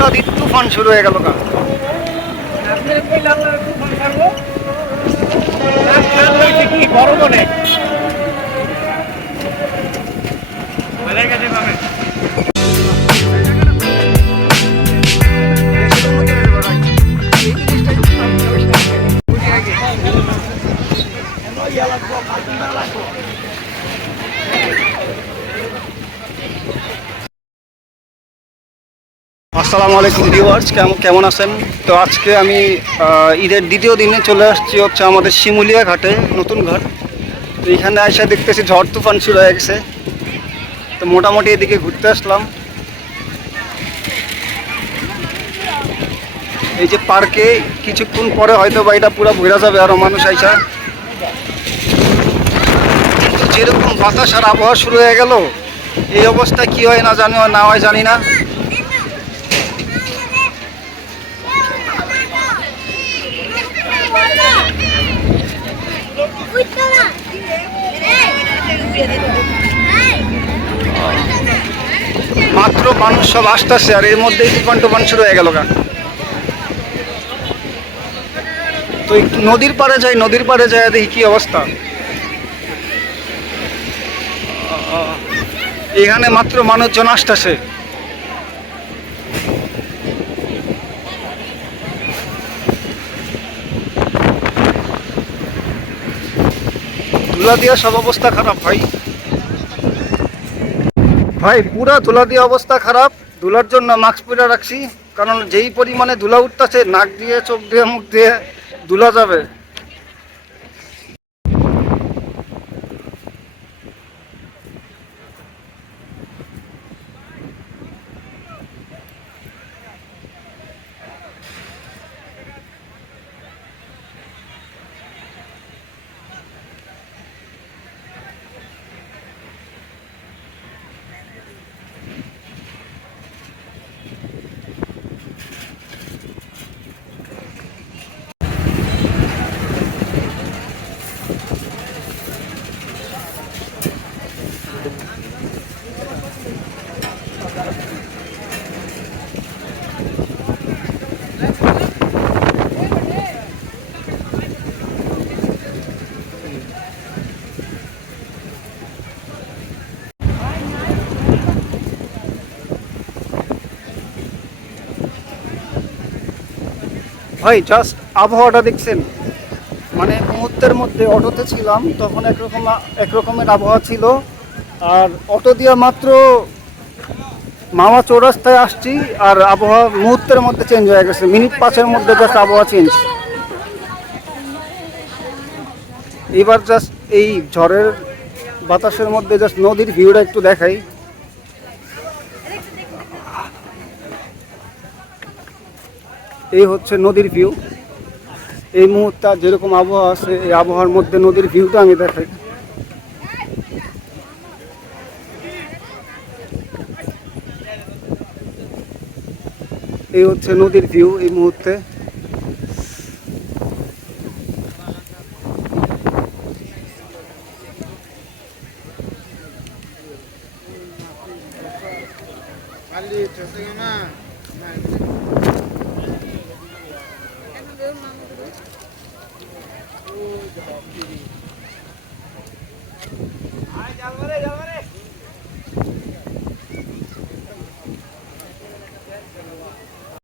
নদীর তুফান শুরু হয়ে গেল গা। বড় মনে আসসালামু আলাইকুম ভিউয়ার্স, কেমন আছেন? তো আজকে আমি ঈদের দ্বিতীয় দিনে চলে আসছি হচ্ছে আমাদের শিমুলিয়া ঘাটে, নতুন ঘাট। তো এখানে এসে দেখতেছি ঝড় তুফান শুরু হয়ে গেছে। তো মোটামুটি এদিকে ঘুরতে আসলাম। এই যে পার্কে কিছুক্ষণ পরে হয়তো বা এটা পুরো ঘুরে যাবে আরও মানুষ আইসা। কিন্তু যেরকম বাতাস আর আবহাওয়া শুরু হয়ে গেল, এই অবস্থা কি হয় না হয় জানি না। মাত্র মানুষ সব আসতেছে আর এর মধ্যেই তুফান শুরু হয়ে গেল গা। তো একটু নদীর পাড়ে যাই দেখি কি অবস্থা। এখানে মাত্র মানুষজন আসতেছে। ধুলা দিয়া সব অবস্থা খারাপ ভাই পুরা ধুলা দিয়ে অবস্থা খারাপ। ধুলার জন্য মাস্ক পরে রাখছি, কারণ যেই পরিমাণে ধুলা উঠতেছে নাক দিয়ে চোখ দিয়ে মুখ দিয়ে ধুলা যাবে। ভাই জাস্ট আবহাওয়াটা দেখছেন, মানে মুহূর্তের মধ্যে অটোতে ছিলাম তখন একরকমের আবহাওয়া ছিল, আর অটো দিয়ে মাত্র মামা চৌরাস্তায় আসছি আর আবহাওয়া মুহূর্তের মধ্যে চেঞ্জ হয়ে গেছে। মিনিট 5-এর মধ্যে জাস্ট আবহাওয়া চেঞ্জ। এবার জাস্ট এই ঝড়ের বাতাসের মধ্যে জাস্ট নদীর ভিউটা একটু দেখাই। এই হচ্ছে নদীর ভিউ। এই মুহূর্তে যেরকম আবহাওয়া আছে, এই আবহাওয়ার মধ্যে নদীর ভিউটা আমি দেখাই। এই হচ্ছে নদীর ভিউ এই মুহূর্তে।